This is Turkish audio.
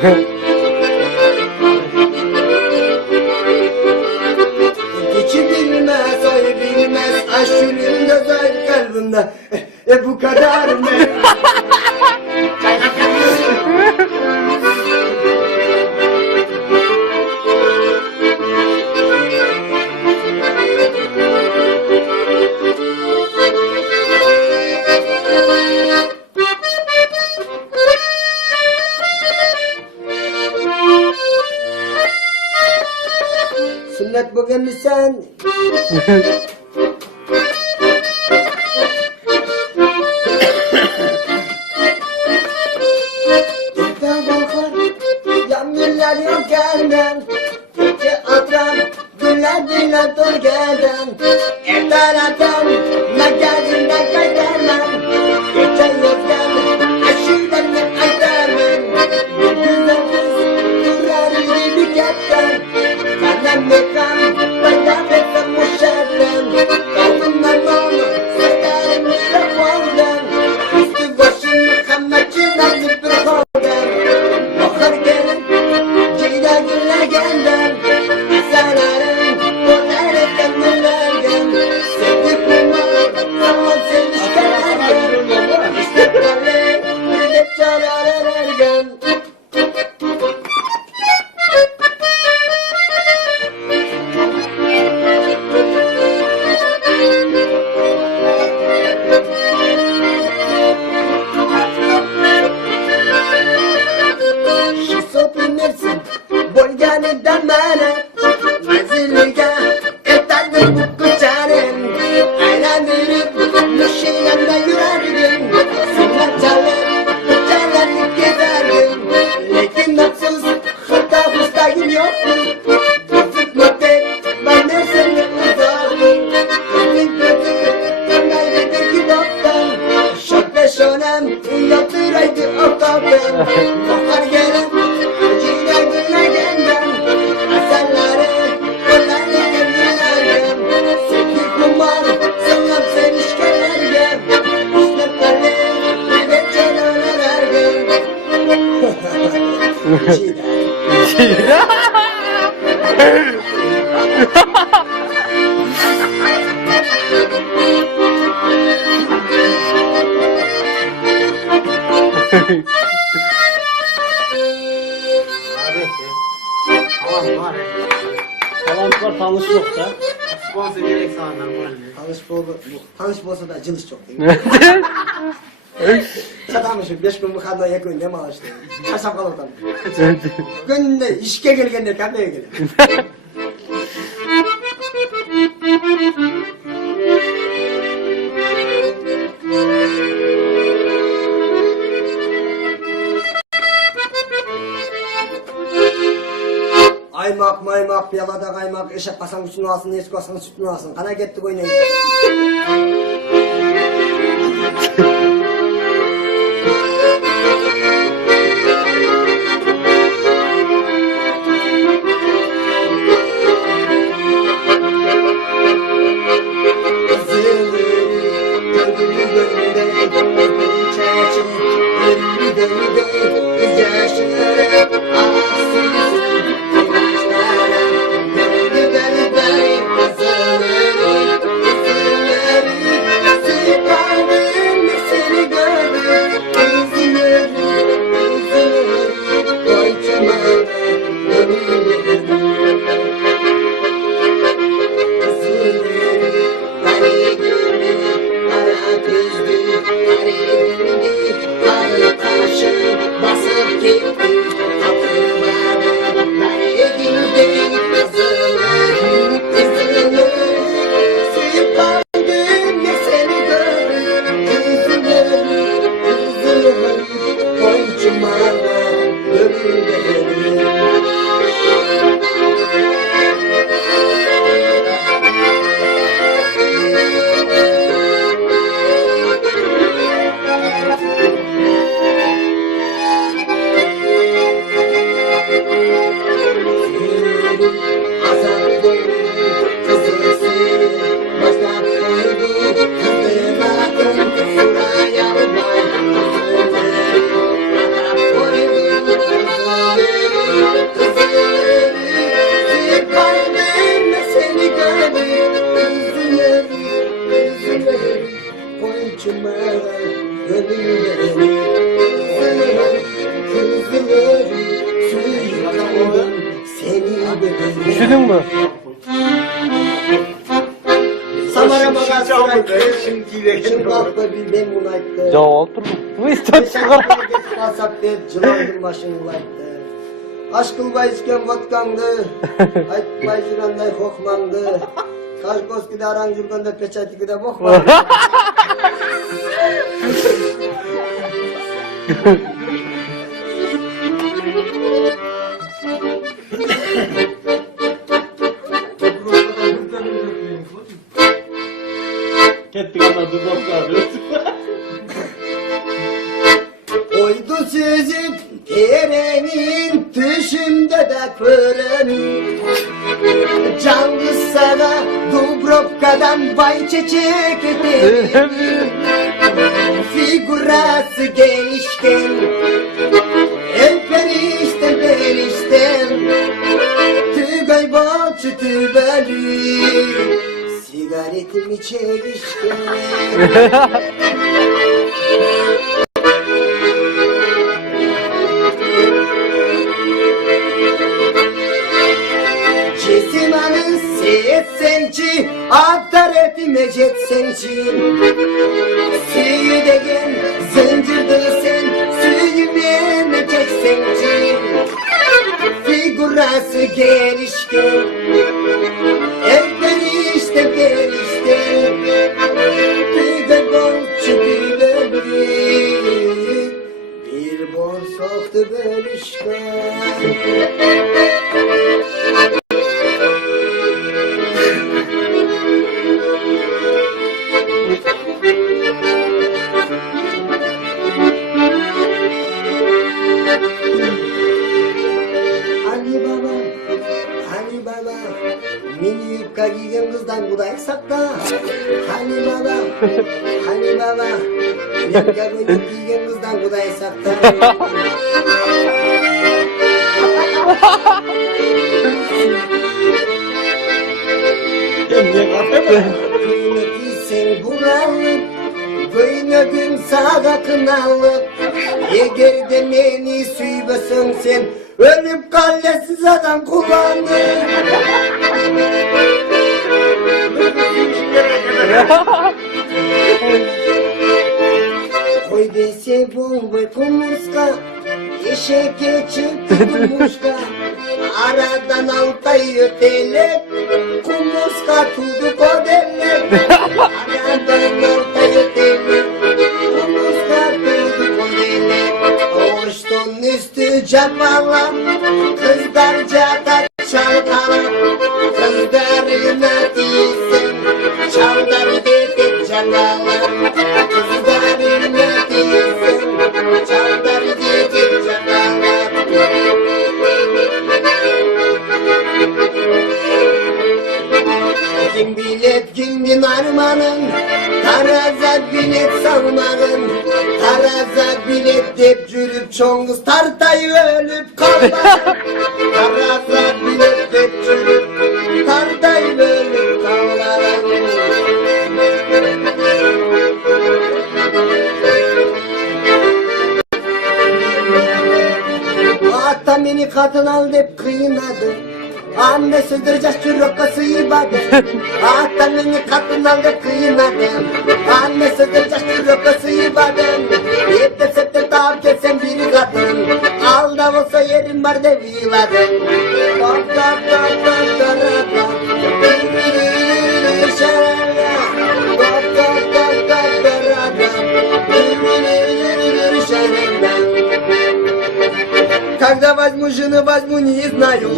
Geçi bilmez, ayı bilmez, aşkınımda zayıf kalbimde. Bu kadar mı? Sünnet bugün mü sen? Yerden korkar, yağmurlar yok gelmem. Gece oturan, günler dinler dur geldim. Evden atam, magazinden kaytarmam. Geçen yaz geldim, aşırıdan ne kaytarmam. Bir güzel kız, durar gibi kaptan. Benden mekan, benden mekan muşerden. Kalbimden onu, severim bir afondan. Üstü başım, mükemmelçinden bir koldan. Bakar gelin, ceyda günler geldim. Eserlerim, onlar etken günler geldim. Sevdik bunlar, zaman sevişkeler geldim. İşte böyle, bir de çağlar ergen. Şisopinirsin, bolganiden bana. Menzilliga, etendir bu kucağın. Eğlendirip, müşiğimde yürerdim. Sünnet çalıp, kucağlarını gezerdim. Lakin mutsuz, hatta hustayım yoktu. Bozuk muhabbet, ben de seni uzardım. Kötü kötü, kaybedeki doktan. Şok ve şönem, yatıraydı ortadan. Bakar gelin, ceyda günler geldim. Eserleri, onlar ne günlerden. Sevgi kumar, sanat sevişkelerden. İşte kalem, bir de çanalar ergen. Ceyda. Talent var, tanış yok da. Sponsor gerek sağdan böyle. Tanış bolsa da cılız çok değil mi? Satamışım 5 gün bu kadar yakın ne maaşlı. Kasap kalıptan. Günde işe gelgenler kendine gelir. Aymak maymak piyalada kaymak eşek kasan üstüne alsın eski kasan sütünü alsın kana gettik oynayın. koyçuma gönüllerini kızılır suyum seni bebeğim. Üşüdün mü? Samara bagasına çıngakta bir ben munayttı. Ya otur. Bu istat çıkar. Kasap der cılandım başını ulayttı. Aşk kılbay içken vodkandı, aytmay jiranday hokmandı. Kaşkoskide aran jürgönde peçetikide bokmandı. Kettik ana dudaklar. Oydu sizin terenin düşümde de körenin. Canlı sana Dubrovka'dan bay çiçek eteğim. Figurası genişken el perişten perişten tügay balçı tübeli sigaretimi çelişken. Cesima'nın seyretsenci, Aktaretime jetsenci. Suyu degen, zincirde sen, suyu verme çeksenci. Figurası gelişken, el perişten perişten. Tüge bolçu gülebilir, bir bol soktu bölüşken. Hani baba, mini yufka giygen kızdan budaysak da. Hani baba, yufka giygen kızdan budaysak da. Kıymeti sen buralık, kıynadın sağa kınalık. Eğer de beni süybesin sen, ölüp kallesiz adam kullandın. Koy dese bomba kumuska, eşeke çıktı kumuşka. Aradan altay ötelek, kumuska tudu kodelek. Aradan altay ötelek, kumuska tudu kodelek. Oğuştun üstü capalam, kızlarca da çalkalam. Kızlarına değilsin, çaldar dedik capalam. Kızlarına değilsin, çaldar dedik capalam. Kim bilet kimdin armanın, taraza bilet salmanın. Taraza bilet dep jürüp çoğunuz tartayı ölüp kalmanın. Taraza bilet dep jürüp tartayı ölüp kalmanın. Hatta beni kadın al dep kıynadı. Anne sığdıracağız çürükası ibadet. Hatta beni kadın al dep kıynadı. Anne sığdıracağız çürükası ibadet. Yette sette tağım kesen biri kadın. Al da olsa yerim var de viladın. Bak bak bak bak bak bak. Bak bak bak bak bak. Когда возьму жену, возьму не знаю.